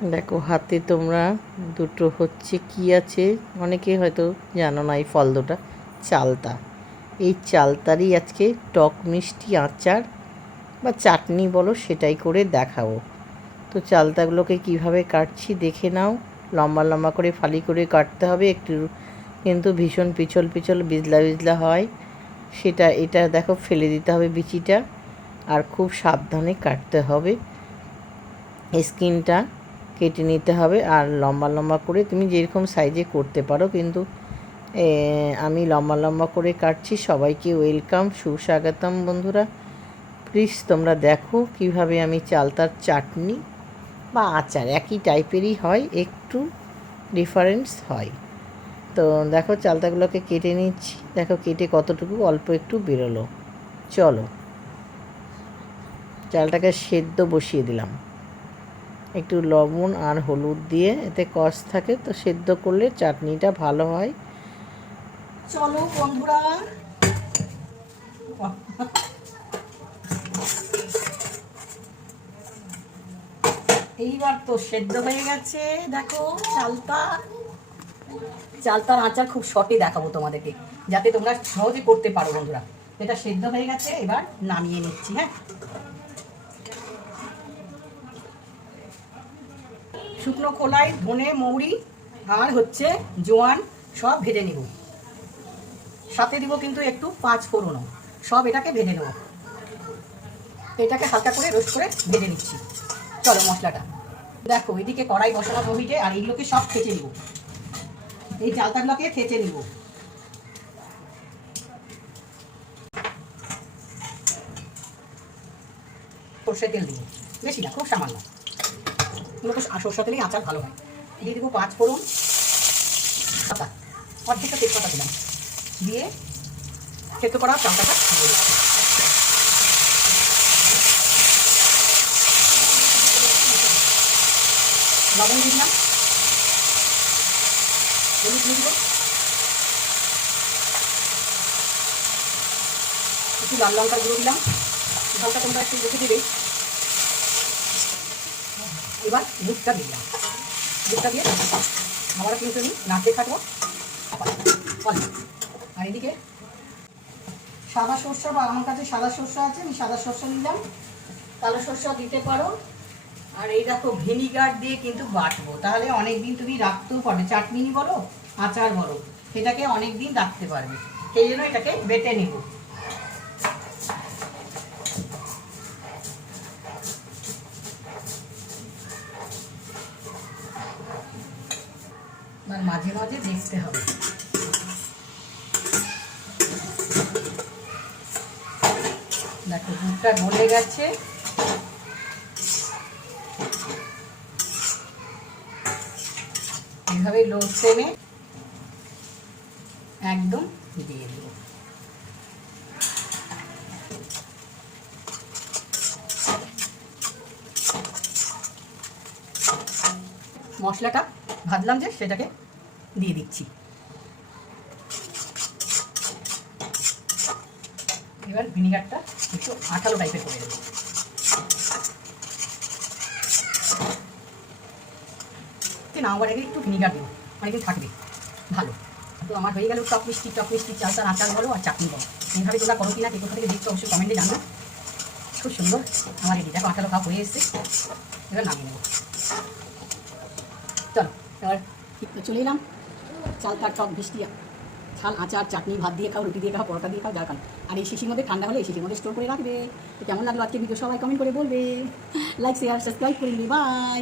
দেখো হাতে তোমরা দুটো হচ্ছে কি আছে, অনেকে হয়তো জানো না এই ফল দুটা চালতা। এই চালতারই আজকে টক মিষ্টি আচার বা চাটনি বলো সেটাই করে দেখাবো। তো চালতাগুলোকে কিভাবে কাটছি দেখে নাও। লম্বা লম্বা করে ফালি করে কাটতে হবে, একটু কিন্তু ভীষণ পিছল পিছল বিজলা বিজলা হয় সেটা। এটা দেখো ফেলে দিতে হবে বিচিটা, আর খুব সাবধানে কাটতে হবে, স্কিনটা কেটে নিতে হবে। আর লম্বা লম্বা করে তুমি যেরকম সাইজে করতে পারো, কিন্তু আমি লম্বা লম্বা করে কাটছি। সবাইকে ওয়েলকাম, সুস্বাগতম বন্ধুরা। প্লিজ তোমরা দেখো কিভাবে আমি চালতার চাটনি বা আচার একই টাইপেরই হয়, একটু ডিফারেন্স হয়। তো দেখো চালতাগুলোকে কেটে নিচ্ছি। দেখো কেটে কতটুকু অল্প একটু বেরোলো। চলো চালটাকে সেদ্ধ বসিয়ে দিলাম, একটু লবণ আর হলুদ দিয়ে, এতে কষ থাকে তো সেদ্ধ করলে চাটনিটা ভালো হয়। চলো বন্ধুরা, এইবার তো সেদ্ধ হয়ে গেছে। দেখো চালতার আচার খুব শর্টে দেখাবো তোমাদেরকে, যাতে তোমরা সহজে করতে পারো বন্ধুরা। এটা সেদ্ধ হয়ে গেছে, এবার নামিয়ে নিচ্ছি। হ্যাঁ, শুকনো খোলায় ধনে মৌরি আর হচ্ছে জোয়ান সব ভেজে নিব, সাথে দিব কিন্তু একটু 5 ফোড়নও। সব এটাকে ভেজে নেব, এটাকে হালকা করে রোস্ট করে ভেজে নিচ্ছি। চলো মশলাটা দেখো, এদিকে কড়াই বসানো বহিটে, আর এইগুলোকে সব থেঁচে নিব, এই চালতাগুলোকে থেঁচে নিব। সর্ষের তেল দিব, বেশি না, খুব সামান্য। মূলত সর্ষের তেলেই আচার ভালো হয়। দিয়ে দেবো 5 ফোড়ন, পাতা, অর্ধেকটা তেজপাতা দিলাম, দিয়ে সেদ্ধ করা চালতাটা দিয়ে দিচ্ছি। লবণ দিয়ে দিলাম, হলুদ দিয়ে দিব, একটু লাল লঙ্কার গুঁড়ো দিলাম। ঝালটা তোমরা একটু রেখে দেবে। এবার দুধটা দিলাম, দুধটা দিয়ে আবার কিন্তু আমি নাড়তে থাকবো। আর এদিকে সাদা সর্ষে, বা আমার কাছে সাদা সর্ষে আছে, আমি সাদা সর্ষে নিলাম, কালো সর্ষে দিতে পারো। আর এই দেখো ভিনিগার দিয়ে কিন্তু বাটবো, তাহলে অনেক দিন তুমি রাখতেও পারবে, চাটনি বলো আচার বলো, সেটাকে অনেক দিন রাখতে পারবে। সেই জন্য এটাকে বেটে নেব। মাঝে মাঝে দেখতে হবে। দেখো দুধটা গলে গেছে, এইভাবে লো ফ্লেমে একদম দিয়ে দেব। মশলাটা ভাজলাম যে সেটাকে দিয়ে দিচ্ছি। এবার ভিনিগারটা একটু আঠালো টাইপের করে দেবো। না আবার আগে একটু ভিনিগার দেবো, অনেকদিন থাকবে ভালো। তো আমার হয়ে গেল টক মিষ্টি চালতার আচার বলো আর চাটনি বলো। এইভাবে তোমরা করো কিনা, কে কোথা থেকে দেখছো অবশ্যই কমেন্টে জানো। খুব সুন্দর আমার রেডি, দেখো আঠালো কাপ হয়ে এসছে। এবার নামিয়ে নেবো। চলো এবার চলে এলাম। চালতার টক মিষ্টি ঝাল আচার চাটনি, ভাত দিয়ে খাও, রুটি দিয়ে খাও, পরোটা দিয়ে খাও, যার খাও। আর এই শিশির মধ্যে ঠান্ডা হলে এই শিশির মধ্যে স্টোর করে রাখবে। তো কেমন লাগলো আজকে ভিডিও সবাই কমেন্ট করে বলবে, লাইক শেয়ার সাবস্ক্রাইব করে নেবে। বাই।